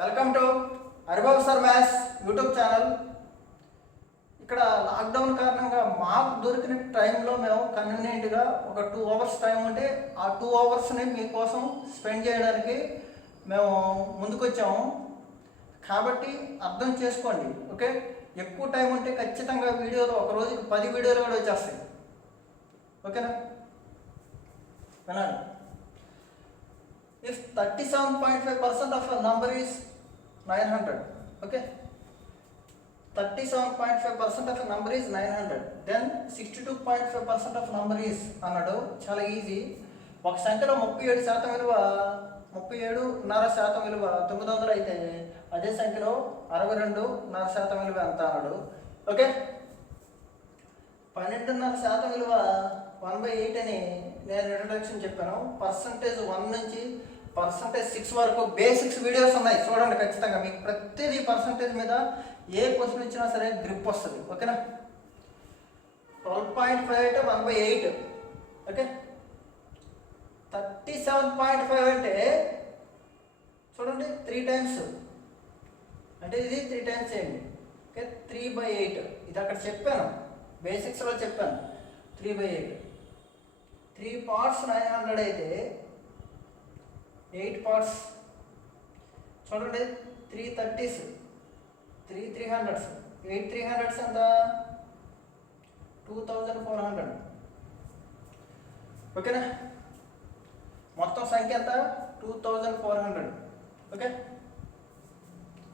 Welcome to Haribabu sir maths YouTube channel. ఇక్కడ lockdown కారణంగా మాకు దొరికిన టైంలో మేము కన్వీనియంట్గా ఒక 2 అవర్స్ టైం ఉంటే ఆ 2 అవర్స్ని మీకోసం స్పెండ్ చేయడానికి మేము ముందుకొచ్చాము. కాబట్టి అర్థం చేసుకోండి, ఓకే. ఎక్కువ టైం ఉంటే ఖచ్చితంగా వీడియోలు ఒక రోజుకి 10 వీడియోలు కూడా వచ్చేస్తాయి, ఓకేనా. వినాలి. If 37.5% of a number is 900, okay, 37.5% of a number is 900, then 62.5% of number is అన్నాడు. చాలా ఈజీ. ఒక సంఖ్యలో 37% విలువ 37.5% విలువ 900 అయితే అదే సంఖ్యలో 62.5% విలువ ఎంత అన్నాడు, ఓకే. 12.5% విలువ 1/8 అని నేను ఇంట్రడక్షన్ చెప్పాను. పర్సంటేజ్ 1 నుంచి పర్సంటేజ్ 6 వరకు బేసిక్స్ వీడియోస్ ఉన్నాయి, చూడండి ఖచ్చితంగా. మీకు ప్రతిదీ పర్సంటేజ్ మీద ఏ క్వశ్చన్ ఇచ్చినా సరే గ్రిప్ వస్తుంది, ఓకేనా. 12.5 అంటే 1/8, ఓకే. 37.5 అంటే చూడండి 3 టైమ్స్, అంటే ఇది 3 టైమ్స్ చేయండి, ఓకే. 3/8 ఇది అక్కడ చెప్పాను, బేసిక్స్లో చెప్పాను. 3/8 3 పార్ట్స్ 900 అయితే 8 పార్ట్స్ చూడండి. 3 30s 3 300s 8 300s ఎంత 2400, ఓకేనా. మొత్తం సంఖ్య ఎంత 2400, ఓకే.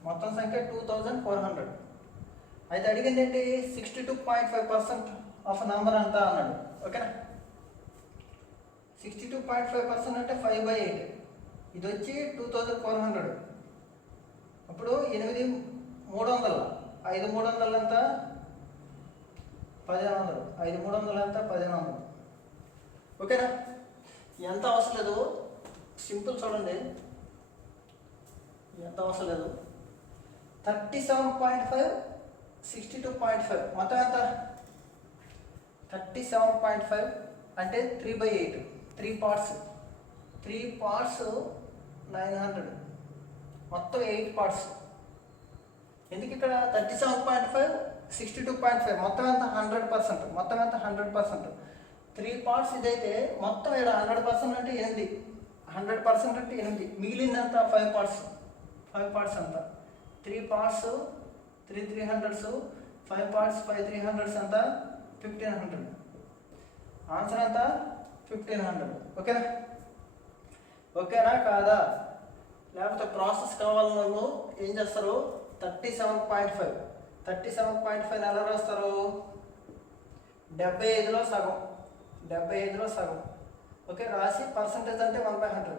మొత్తం సంఖ్య 2400. అయితే అడిగింది ఏంటి 62.5% ఆఫ్ నంబర్ అంతా అన్నాడు, ఓకేనా. 62.5% అంటే 5/8, ఇది వచ్చి 2400. అప్పుడు 8 300, 5 300 ఎంత 1500, 5 300 ఎంత 1500, ఓకేనా. ఎంత అవసరం లేదు, సింపుల్ చూడండి, ఎంత అవసరం లేదు. 37.5 62.5 మొత్తం ఎంత 37.5 అంటే 3/8, 3 పార్ట్స్ 900, మొత్తం 8 పార్ట్స్. ఎందుకు ఇక్కడ 37.5 62.5 మొత్తం ఎంత 100%, మొత్తం ఎంత 100%. 3 పార్ట్స్ ఇదైతే మొత్తం ఇక్కడ 100% అంటే 8, 100% అంటే 8, మిగిలిందంతా 5 పార్ట్స్ అంతా. 3 పార్ట్స్ 3 300s, 5 పార్ట్స్ 5 300s అంతా 1500. ఆన్సర్ అంతా 1500, ఓకేనా. ఓకేనా కాదా? లేకపోతే ప్రాసెస్ కావాలని వాళ్ళు ఏం చేస్తారు, 37.5 ఎలా రాస్తారు, 75లో సగం, 75లో సగం, ఓకే. రాసి పర్సంటేజ్ అంటే 1/100.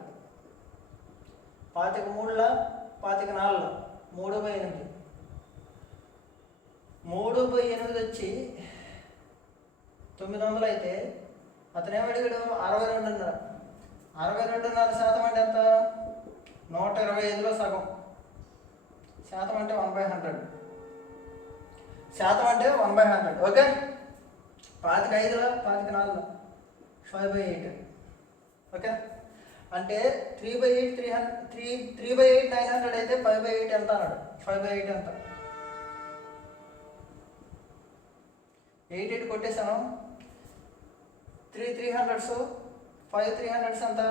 25 3 25 4 3/8, 3/8 వచ్చి 900 అయితే అతనేమో అడిగాడు 62.5. 62.5% అంటే ఎంత 125లో సగం. శాతం అంటే 1/100, శాతం అంటే 1/100, ఓకే. 25 4 5/8, ఓకే. అంటే 3/8 900 అయితే 5/8 ఎంత అన్నాడు. 5/8 ఎంత 8 కొట్టేశాను. 3 300s 5 300s ఎంత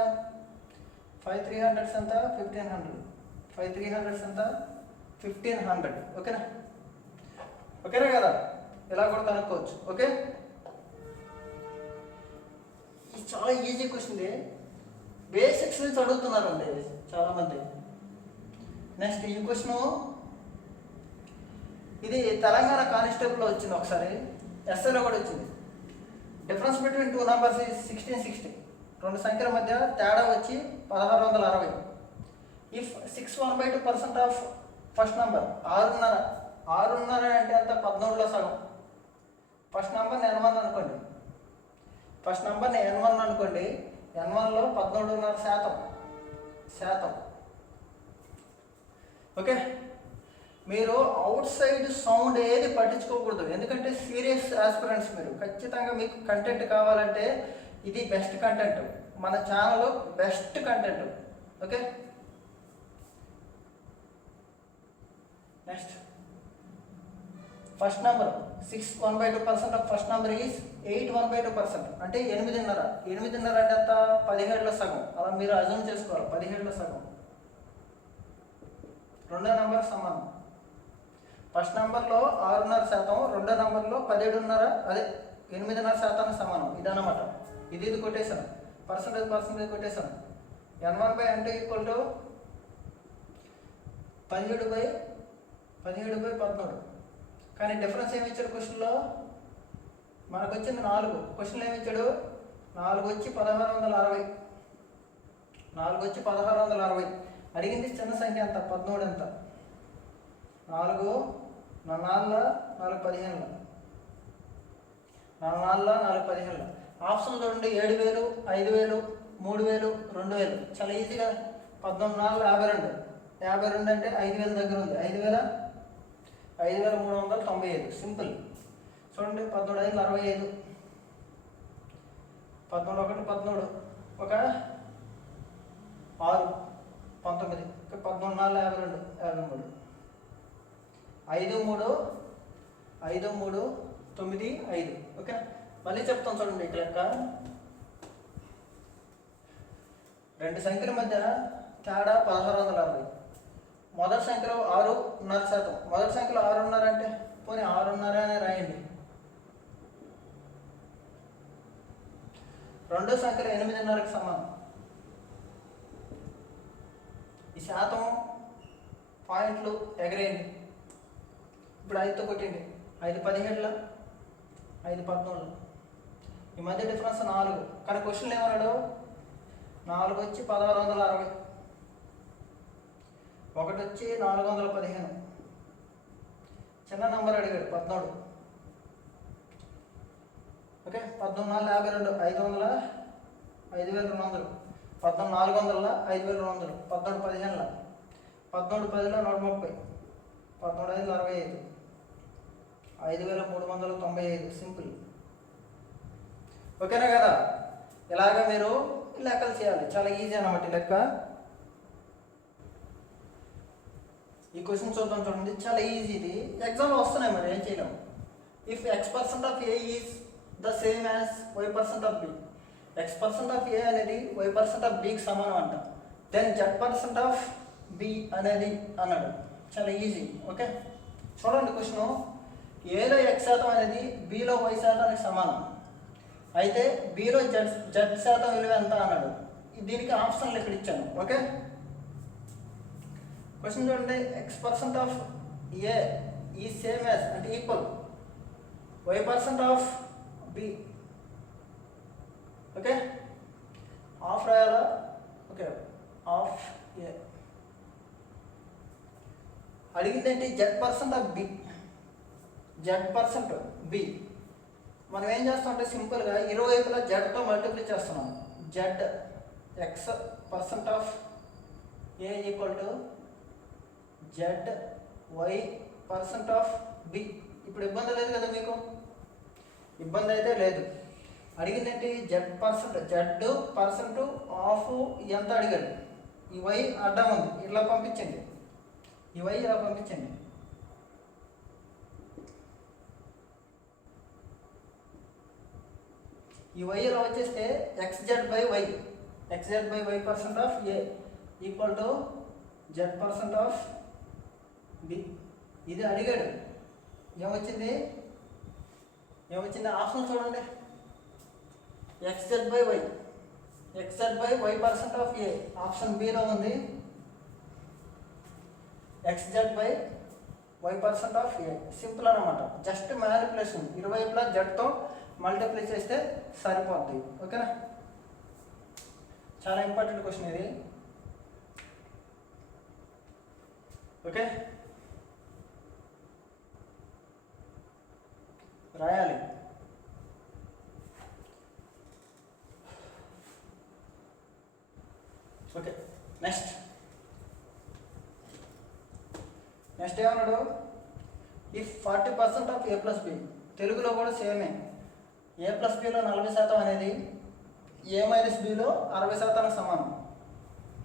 5 300s ఎంత 1500, 5 300s ఎంత 1500, ఓకేనా. ఓకేనా కదా, ఇలా కూడా కనుక్కోవచ్చు, ఓకే. ఇది చాలా ఈజీ క్వశ్చన్, బేసిక్స్ నుంచి అడుగుతున్నారండి చాలామంది. నెక్స్ట్ ఈ క్వశ్చన్, ఇది తెలంగాణ కానిస్టేబుల్లో వచ్చింది, ఒకసారి ఎస్ఐలో కూడా వచ్చింది. Difference between 2 numbers is 1660. 2 సంఖ్యల మధ్య తేడా వచ్చి 1660. ఇఫ్ 6 1/2% ఆఫ్ ఫస్ట్ నంబర్ 6.5 అంటే ఎంత 13లో సగం. ఫస్ట్ నెంబర్ని N1 అనుకోండి, N1లో 14.5%, ఓకే. మీరు అవుట్ సైడ్ సౌండ్ ఏది పట్టించుకోకూడదు, ఎందుకంటే సీరియస్ ఆస్పిరెంట్స్ మీరు. ఖచ్చితంగా మీకు కంటెంట్ కావాలంటే ఇది బెస్ట్ కంటెంట్, మన ఛానల్లో best content, okay. Next first number 6 1/2% of first number is 8 1/2%. అంటే 8.5. 8.5 అంటే ఎంత? 17లో సగం. అలా మీరు అజూమ్ చేసుకోవాలి, 17లో సగం. రెండో నెంబర్ సమానం. ఫస్ట్ నెంబర్లో 6.5%, రెండో నెంబర్లో 17.5, అదే 8.5% సమానం. ఇదన్నమాట. ఇది కొట్టేశాను, పర్సంటేజ్ కొట్టేశాను. n1 అంటే ఈక్వల్ టు 17/13. కానీ డిఫరెన్స్ ఏమి ఇచ్చాడు క్వశ్చన్లో? మనకు వచ్చింది 4. క్వశ్చన్లో ఏమి ఇచ్చాడు? 4 వచ్చి 1660. 4 వచ్చి 1660. అడిగింది చిన్న సంఖ్య ఎంత? 13 ఎంత? 4 4 4 15. 4 4 15. ఆప్షన్ చూడండి, 7000, 5000, 3000, 2000. చాలా ఈజీగా 14 4 52. 52 అంటే 5000 దగ్గర ఉంది. 5395. సింపుల్. చూడండి, 17 5 65, 17 1 13, ఒక 6 19, 14 4 52 53. 5 3 5 3 9 5. ఓకే, మళ్ళీ చెప్తాను చూడండి. ఇక్కడ లెక్క రెండు సంఖ్యల మధ్య తేడా 1660. మొదటి సంఖ్యలో 6.5%. మొదటి సంఖ్యలో 6.5 అంటే పోనీ 6.5 అనే రాయండి. రెండో సంఖ్యలో 8.5కి సమానం. ఈ శాతం పాయింట్లు ఎగరేయండి. ఇప్పుడు 5తో కొట్టండి. 5 17, 5 14. ఈ మధ్య డిఫరెన్స్ 4. కానీ క్వశ్చన్లు ఏమన్నాడు? 4 వచ్చి 1660, 1 వచ్చి 415. చిన్న నెంబర్ అడిగాడు 14. ఓకే, 14 4 52, 500 5200. 14 400 5200. 14 15, 14 10 130, 14 5 65, 5395. సింపుల్. ఓకేనా కదా? ఇలాగ మీరు లెక్కలు చేయాలి. చాలా ఈజీ అన్నమాట ఈ లెక్క. ఈ క్వశ్చన్ చూద్దాం చూడండి, చాలా ఈజీ. ఇది ఎగ్జామ్లో వస్తున్నాయి, మరి ఏం చేయలేము. If x% of A is the same as y% of B. x% of A అనేది y% ఆఫ్ బికి సమానం అంట. దెన్ z% ఆఫ్ బి అనేది అన్నాడు. చాలా ఈజీ. ఓకే, చూడండి క్వశ్చన్. ఏలో x% అనేది బిలో y% సమానం. అయితే బిలో z% విలువ ఎంత అన్నాడు. దీనికి ఆప్షన్లు ఇక్కడ ఇచ్చాను. ఓకే, క్వశ్చన్ చూడండి. x% of A is same as అంటే equal y% of B. Okay, of రాయాలా? Okay, of A. అడిగిందేంటి? z% of B. z% B. మనం ఏం చేస్తాం అంటే సింపుల్గా ఇరువైపులా జడ్తో మల్టిప్లై చేస్తున్నాం. Z x% of A equal to Z y% of B. ఇప్పుడు ఇబ్బంది లేదు కదా మీకు? ఇబ్బంది అయితే లేదు. అడిగిందేంటి? జడ్ పర్సెంట్ ఆఫ్ ఎంత అడిగాడు. ఈ వై అడ్డం ఉంది, ఇలా పంపించండి. ఈ వై ఇలా పంపించండి. ఈ వై ఇలా వచ్చేస్తే xz/y, xz/y% of A equal to z% of b. ఇది అడిగాడు. ఏమొచ్చింది? ఆప్షన్ చూడండి. xz/y, xz/y% of A option below ఉంది. xz/y% of a. సింపుల్ అన్నమాట. Just manipulation. ఇరువైపులా జడ్తో మల్టిప్లై చేస్తే సరిపోద్ది. ఓకేనా? చాలా ఇంపార్టెంట్ క్వశ్చన్ ఇది. ఓకే, రాయాలి. ఓకే, నెక్స్ట్ ఏమన్నాడు? If 40% of a plus b. తెలుగులో కూడా సేమే. ఏ ప్లస్ బిలో 40% అనేది ఏ మైనస్ బిలో 60% సమానం.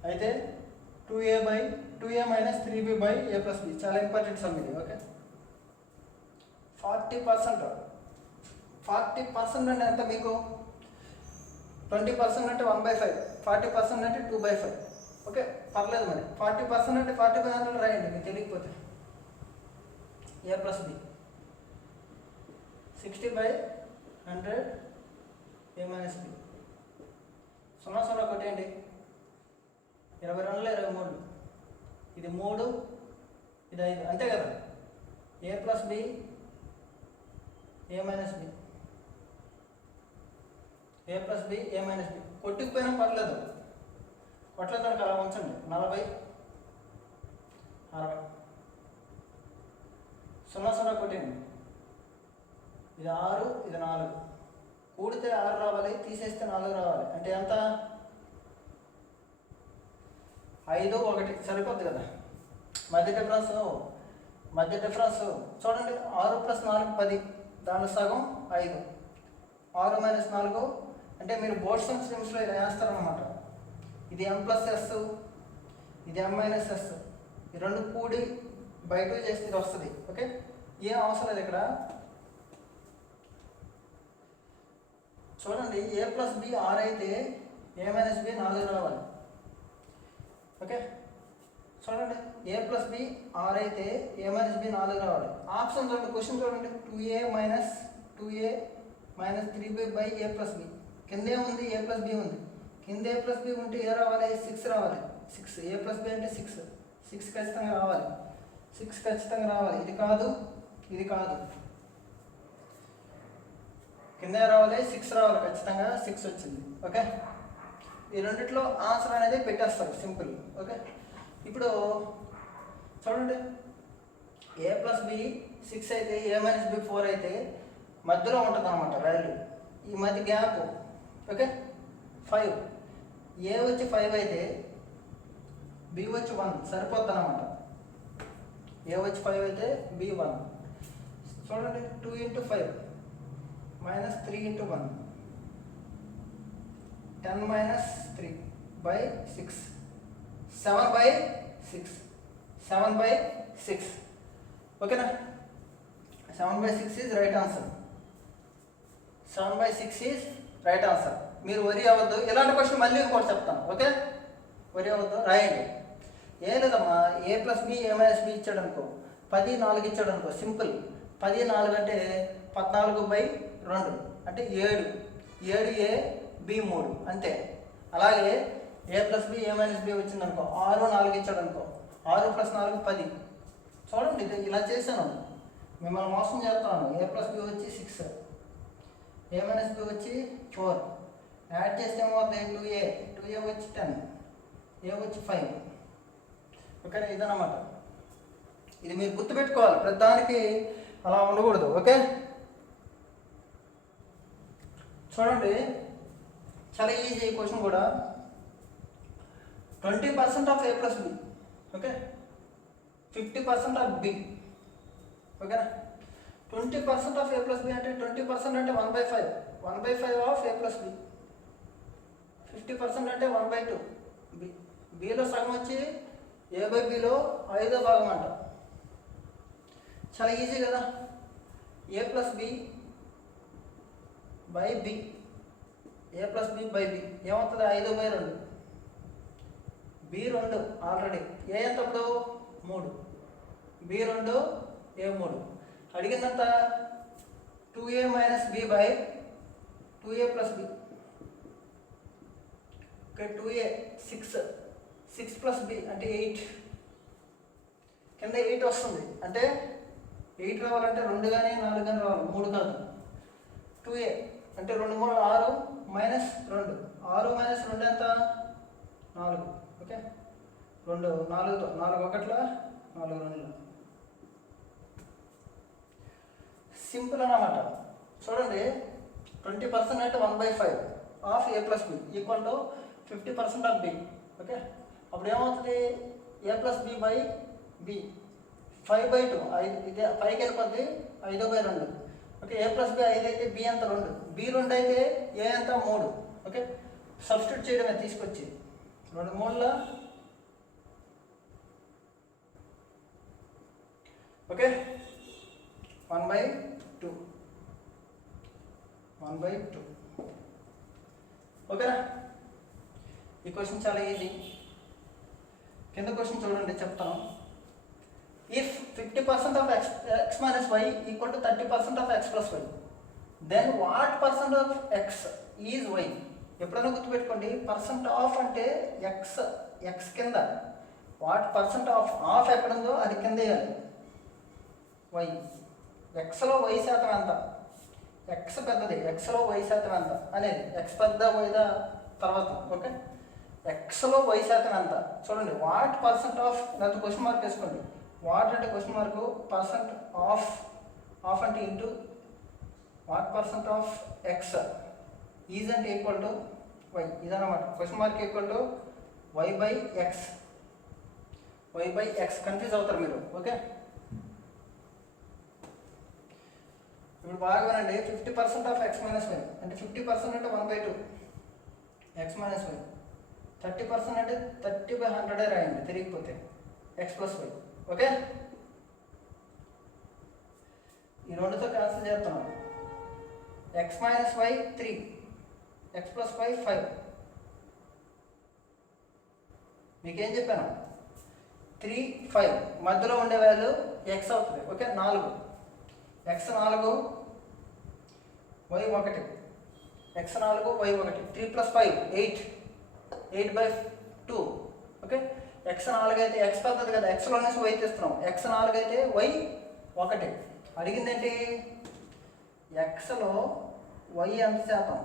అయితే 2a/a 2a minus 3b by a plus b. చాలా ఇంపార్టెంట్ సమ్ ఇది. ఓకే 40%. 40% అంటే ఎంత మీకు? 20% అంటే 1/5, 40% అంటే 2/5. ఓకే పర్లేదు మరి. 40% అంటే 40/100 రాయండి మీకు తెలియకపోతే. a plus b 60/100 a minus b. 0 కొట్టేయండి. 22లో 23, ఇది 3, ఇది 5, అంతే కదా. a plus b a minus b, a plus b a minus b. కొట్టుకుపోయినా పర్లేదు, కొట్టలేదు కనుక అలా ఉంచండి. 40, 60, 0 కొట్టండి. ఇది 6, ఇది 4, కూడితే 6 రావాలి, తీసేస్తే 4 రావాలి. అంటే ఎంత? 5, 1 సరిపోద్ది కదా. మధ్య డిఫరెన్స్ చూడండి. 6 + 4 10, దాంట్లో సగం 5. 6 - 4 అంటే మీరు బోర్డ్ సమ్ స్ట్రీమ్స్లో ఇలా వేస్తారనమాట. ఇది m + s, ఇది m - s. ఈ రెండు కూడి బై 2 చేస్తే ఇది వస్తుంది. ఓకే ఏం అవసరం లేదు ఇక్కడ. చూడండి a + b 6 అయితే a - b 4 రావాలి. ఓకే చూడండి a + b 6 అయితే a - b 4 రావాలి. ఆప్షన్ చూడండి, క్వశ్చన్ చూడండి. 2a minus 3b by a plus b. కిందే ఉంది a plus b ఉంది. కింద a plus b ఉంటే ఏ రావాలి? 6 రావాలి. 6 a plus b అంటే 6 ఖచ్చితంగా రావాలి. 6 ఖచ్చితంగా రావాలి. ఇది కాదు, ఇది కాదు. కింద రావాలి, 6 రావాలి ఖచ్చితంగా. 6 వచ్చింది. ఓకే ఈ రెండిట్లో ఆన్సర్ అనేది పెట్టేస్తారు, సింపుల్. ఓకే ఇప్పుడు చూడండి a plus b 6 అయితే a minus b 4 అయితే మధ్యలో ఉంటుంది అనమాట వాల్యూ. ఈ మధ్య గ్యాప్. ఓకే 5. a వచ్చి 5 అయితే b వచ్చి 1 సరిపోద్ది అనమాట. a వచ్చి 5 అయితే b 1. చూడండి 2 × 5 minus 3 × 1 10 - 3 by 6 7/6. ఓకేనా 7/6 is right answer. 7/6 is right answer. మీరు వరి అవ్వద్దు. ఇలాంటి క్వశ్చన్ మళ్ళీ ఇంకోటి చెప్తాను. ఓకే వరి అవ్వద్దు, రాయండి. ఏ లేదమ్మా a + b a - b ఇచ్చాడు అనుకో, 10 4 ఇచ్చాడు అనుకో, సింపుల్. 10 4 అంటే 14/2 అంటే 7. 7a b 3 అంతే. అలాగే a + b a - b వచ్చింది అనుకో, 6 4 ఇచ్చాడు అనుకో, 6 + 4 10. చూడండి ఇలా చేశాను, మిమ్మల్ని మోసం చేస్తాను. a + b వచ్చి 6, a - b వచ్చి 4. యాడ్ చేస్తే ఏమవుతుంది? 2a వచ్చి 10, a వచ్చి 5. ఓకేనా ఇదన్నమాట. ఇది మీరు గుర్తుపెట్టుకోవాలి, ప్రతిదానికి అలా ఉండకూడదు. ఓకే చూడండి చాలా ఈజీ ఈ క్వశ్చన్ కూడా. 20% of a + b. Okay 50% of b. ఓకేనా 20% ఆఫ్ a + b అంటే 20% అంటే 1/5. 1/5 ఆఫ్ a + b. 50% అంటే 1/2. bలో సగం వచ్చి a/bలో 5వ భాగం అంట. చాలా ఈజీ కదా. a + b by b, a + b by b ఏమవుతుంది? 5/2. b 2 already. a ఎంత అప్పుడు? 3. b 2 a 3. అడిగిందంత 2a - b by 2a + b. Okay 2a 6 + b అంటే 8. కింద 8 వస్తుంది. అంటే 8 రావాలంటే 2 కానీ 4 కానీ రావాలి, 3 కాదు. 2a అంటే 2 3 6 - 2. 6 - 2 ఎంత? 4. ఓకే 2 4తో 4 1ల 4 2ల. సింపుల్ అన్నమాట. చూడండి 20% అంటే 1/5 of a + b equal to 50% of b. Okay అప్పుడు ఏమవుతుంది? a + b by b 5/2. ఇదే 5కి వెళ్ళిపోద్ది, 5/2. ఓకే a + b 5 అయితే b ఎంత? 2. b 2 అయితే a ఎంత? 3. ఓకే సబ్స్టిట్యూట్ చేయడమే తీసుకొచ్చి 2 3ల ఓకే 1/2 1/2 ఓకేనా. ఈ క్వశ్చన్ చాలా ఈజీ. కింద క్వశ్చన్ చూడండి చెప్తాను. If 50% of x minus y equal to 30% of x plus y, then what percent of x is y. ఎప్పుడైనా గుర్తుపెట్టుకోండి, పర్సెంట్ ఆఫ్ అంటే x కింద, వాట్ పర్సెంట్ ఆఫ్ ఎక్కడ ఉందో అది కింద వేయాలి. y, xలో y శాతం ఎంత, x పెద్దది, xలో y శాతం ఎంత అనేది, x పెద్ద y తర్వాత. ఓకే, xలో y శాతం ఎంత చూడండి. వాట్ పర్సెంట్ ఆఫ్, లేకపోతే క్వశ్చన్ మార్క్ వేసుకోండి. వాట్ అంటే క్వశ్చన్ మార్కు, పర్సెంట్ ఆఫ్ అంటే into what percent of X is అంటే ఈక్వల్ టు వై. ఇదన్నమాట question mark equal to y/x. y/x confuse అవుతారు మీరు. ఓకే, ఇప్పుడు బాగా వినండి. 50% ఆఫ్ x minus y అంటే 50% అంటే 1/2 x minus y. 30% అంటే 30/100 రాయండి తిరిగిపోతే x plus y. ఓకే, ఈ రెండుతో క్యాన్సిల్ చేస్తున్నాం. x minus y 3, x plus y 5. మీకేం చెప్పాను, 3, 5 మధ్యలో ఉండే వాల్యూ x అవుతుంది. Okay, 4, x 4 y 1, x 4 y 1, 3 plus 5 8, 8/2. Okay, x 4 అయితే x పెద్దది కదా, xలో నుంచి y తీస్తున్నాం. x 4 అయితే y 1. అడిగిందేంటి, xలో y ఎంత శాతం,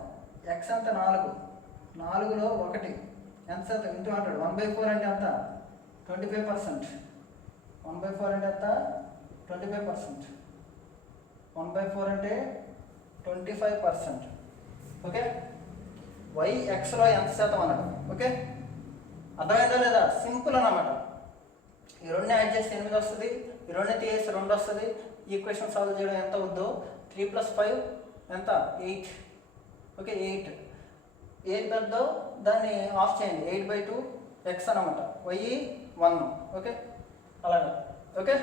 x అంత 4, 4లో 1 ఎంత శాతం ఇంటూ 100. 1/4 అంటే ఎంత, 25%. 1/4 అంటే ఎంత, 25%. 1/4 అంటే 25%. ఓకే, y xలో ఎంత శాతం అన్నాడు. ఓకే, అర్థమైందా లేదా, సింపుల్ అన్నమాట. ఈ రెండు యాడ్ చేస్తే 8 వస్తుంది, ఈ రెండు తీసేసి 2 వస్తుంది. ఈక్వేషన్ సాల్వ్ చేయడం ఎంత అవుద్దో, 3 + 5 ఎంత, 8. ఓకే, 8 ఏది పెద్దో దాన్ని ఆఫ్ చేయండి. 8/2 x అన్నమాట, y 1. ఓకే, అలాగే. ఓకే.